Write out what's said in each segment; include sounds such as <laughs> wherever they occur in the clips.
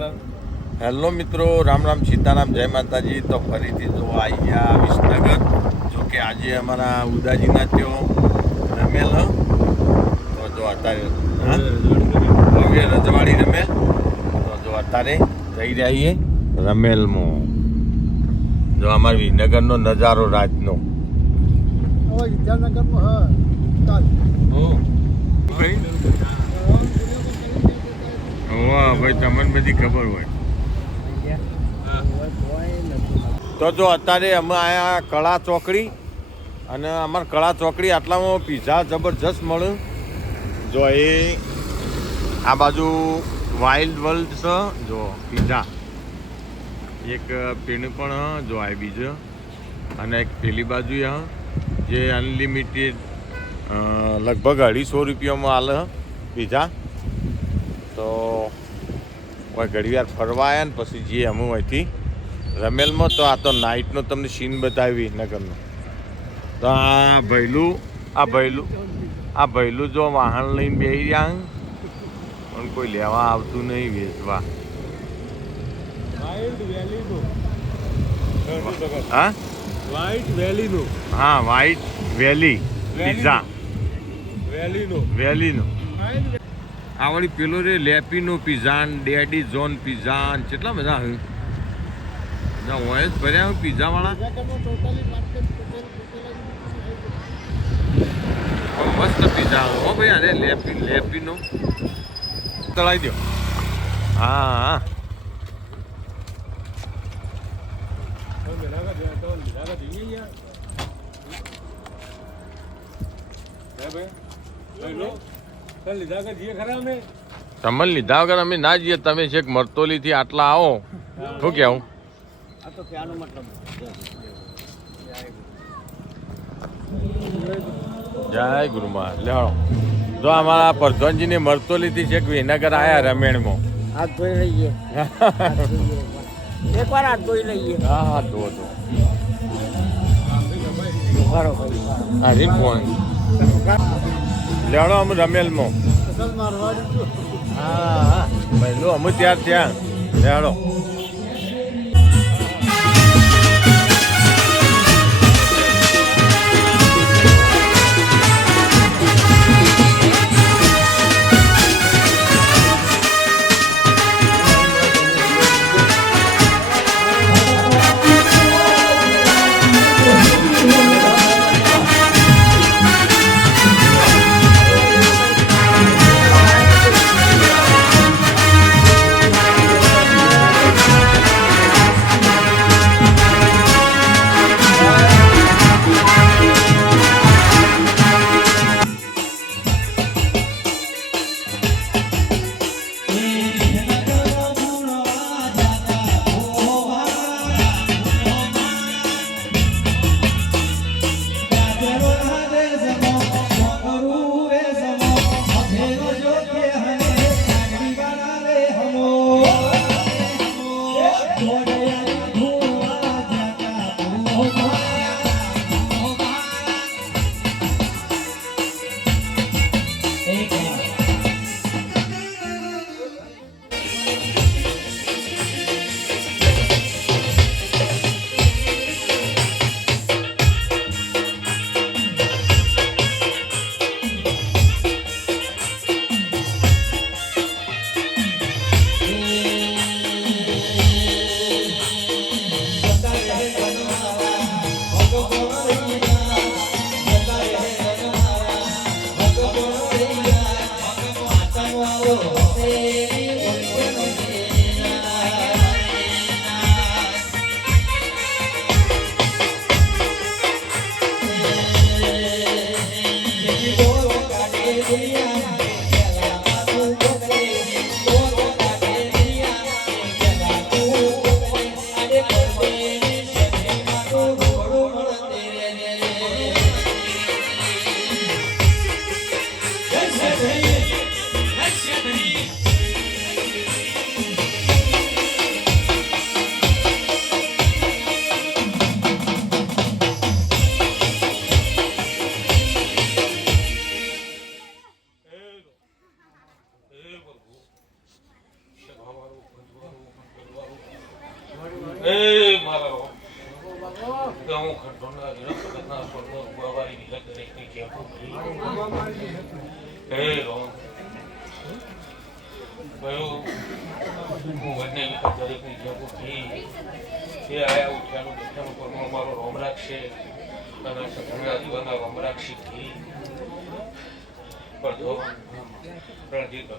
Hello મિત્રો રામ રામ સીતારામ જય માતાજી. તો ફરીથી જો આવી ગયા વિસનગર જો કે આજે અમારા ઉદાજીના તેઓ રમેલ. તો જો અત્યારે ભવ્ય રજવાડી રમેલ. તો જો અત્યારે જઈ રહ્યા છીએ રમેલમાં. જો અમારા વિસનગરનો નજારો રાતનો. હવે વિદ્યાનગરમાં હા. ભાઈ તમને બધી ખબર હોય. તો જો અત્યારે અમે આયા કળા ચોકડી અને અમારે કળા ચોકડી આટલામાં પીઝા જબરજસ્ત મળે જો એ આ બાજુ વાઇલ્ડ વર્લ્ડ છે જો પીઝા. એક પેન પણ જો આ બીજો. અને એક પેલી બાજુ જે અનલિમિટેડ લગભગ અઢીસો રૂપિયામાં હ, પીઝા. તો કોઈ ઘડીવાર ફરવાયા ને પછી જઈએ અમે અહીંથી રમેલમાં તો આ તો નાઇટનો તમને સીન બતાવી નગરનો. તો આ ભૈલું આ ભૈલું આ ભૈલું જો વાહન લઈને બેસી રહ્યા પણ કોઈ લેવા આવતું નહીં વેચવા. હા? વાઇટ વેલીનું હા વ્હાઈટ વેલી પિઝા વેલીનું વેલીનો આ વળી પેલો રે La Pino'z pizza daddy zone pizza ને કેટલા બધા હું ના હોય જ ભર્યા હું પિઝા વાળા. ટોટલી માર્કેટ પણ મસ્ત પિઝા હો ભાઈ અરે લેપી, લેપીનો. તળાવી દો હા હા. અમે તમને લીધા વગર અમે ના જઈએ તમે છેક મરતોલી થી આટલા આવો. શું મતલબ જય ગુરુમાં લેવાડો જો અમારા પ્રધાનજીને મરતોલી થી છેક વિનગર આયા રમેણમાં. હાથ ધોઈ લઈએ. <laughs> એક વાર હાથ ધોઈ લઈએ. હા હા ધો ધો. હા રીન લેવાડો અમે રમેલમાં. હા હા. ભાઈ અમે ત્યાં ત્યાં. લેવાડો Hey. હું ખંડોના વિરક્તના ಸ್ವಲ್ಪ જેમ ભૂખી. હે રોમ. કયો વિલક દરેકની જેમ ભૂખી. તે આયા ઉઠ્યાનું, બેઠાનું પરમાણુ મારો રોમ છે અને સગનના દીવાના રોમ રાખશે કી. પડધો રણજીત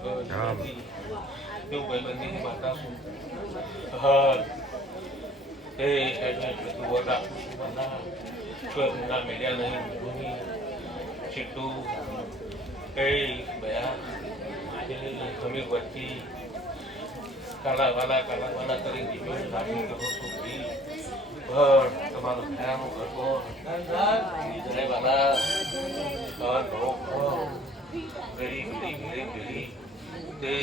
તેવું ભાઈબંધીની માતા છું હા એ વડા સ્વર્ગના મેળ્યા નહીં ભૂમિ ચીટું એ બયા એ Kala kala kala વાલા કાલા વાલા કરી દીધું લાગણી કરો છોકરી પણ તમારું ઘરાનું ઘરકો di વાલા ઘર ઘરો ગરી ગરી beri, beri, તે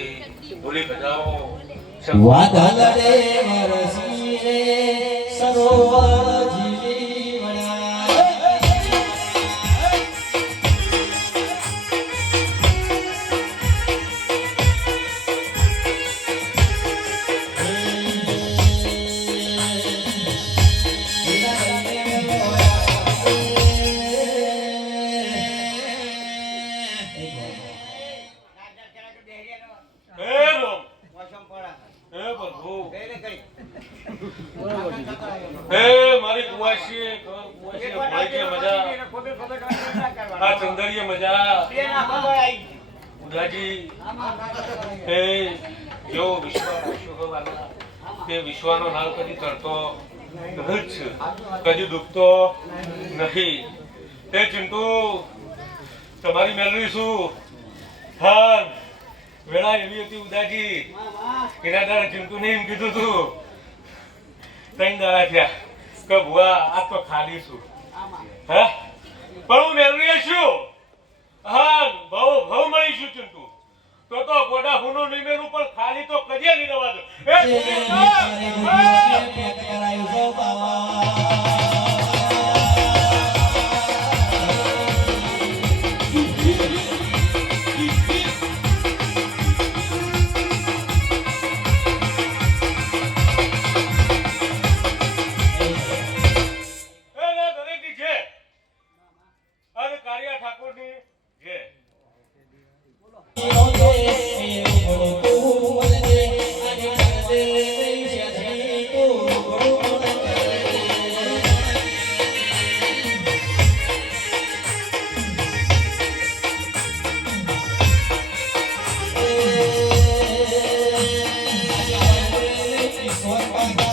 બોલી બજાવો. વાદળ રે વરસી રે સરોવર વિશ્વનો નામ કદી તરતો કદી ડૂબતો નથી. તે ચિંટુ, તમારી મેલરી શું? હા વેળા એવી હતી ઉદાજી એના દ્વારા ચિંટુ ને એમ કીધું તું ત્રણ દાડા થયા, કે ભુવા, આ તો ખાલી છું. હા? પણ હું મેળવી શું? હા Pessoa com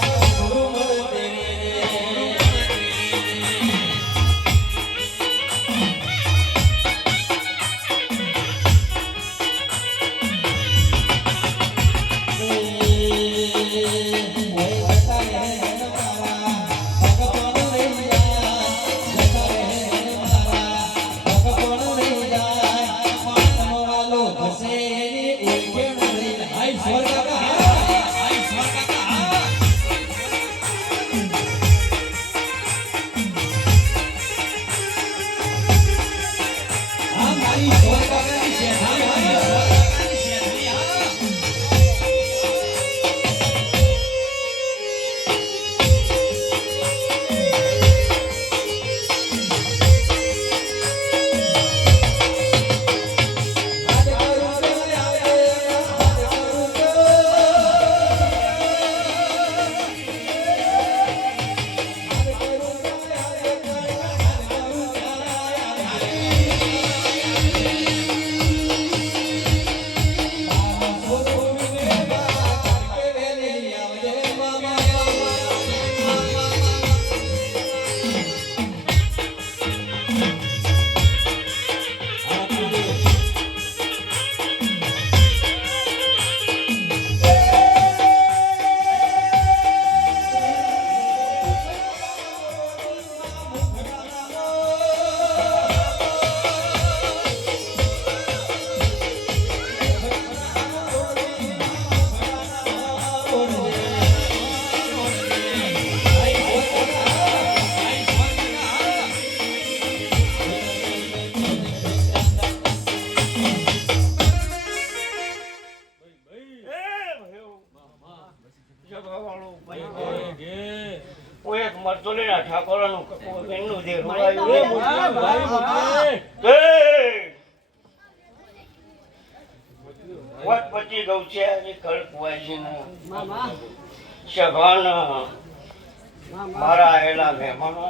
મારા આયેલા મહેમાનો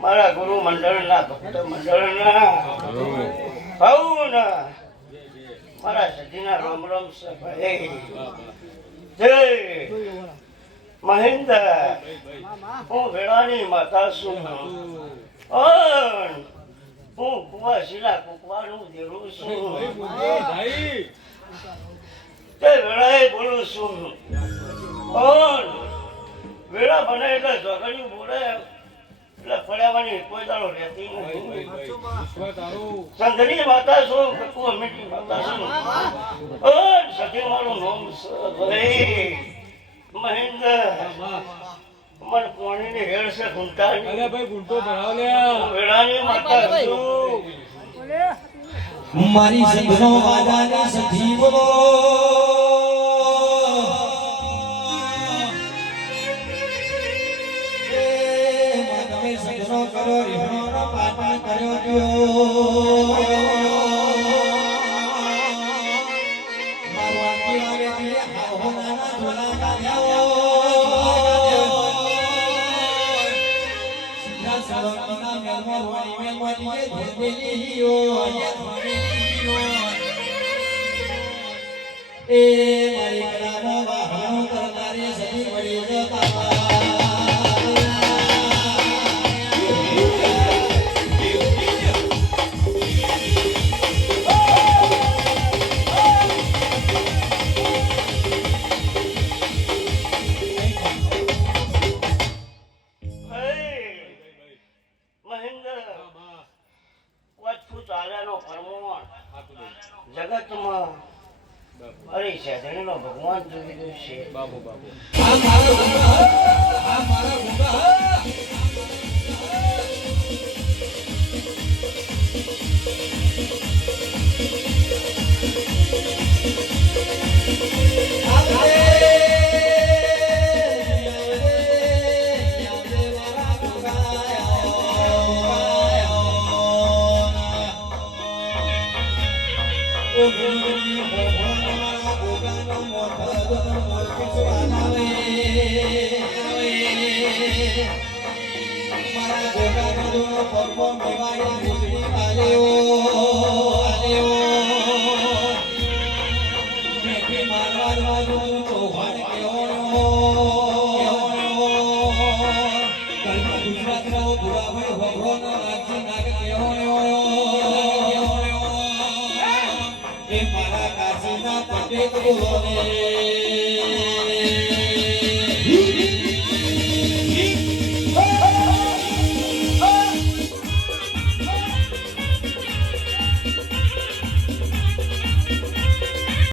મારા ગુરુ મંડળના ભક્ત મંડળના ભાવના મારા સદીના રોમ રોમ સભાએ જય. મહેન્દ્ર હું વેળાની માતા છું. અન હું કુવાસીના કુકવાનું દેરું છું. તે વેળાએ બોલું છું. અન વેળા બને એટલે ઝઘડ્યું બોલે. એટલે ફળ્યાવાની કોઈ દાડો રહેતી નહીં માતા છું કકુ મીઠી માતા છું. અન સખી મારું નામ છે મહેન્દ્ર મને પાણીની હેડ છે ઘૂંટાની વેળાની માતા છું. મારી સંઘનો વાદાની સજીવો. કરો રિહણો પાટણ કર્યો દ્યો. রে বাবা અરે શેઠણીનો ભગવાન જોઈ રહ્યો છે. આ મારો ગુંગા આ મારા ગુંગા ગોગાનો પગો મેવાય ગુજરી આલ્યો એ મારા કાશીના પંડિત બોલો ને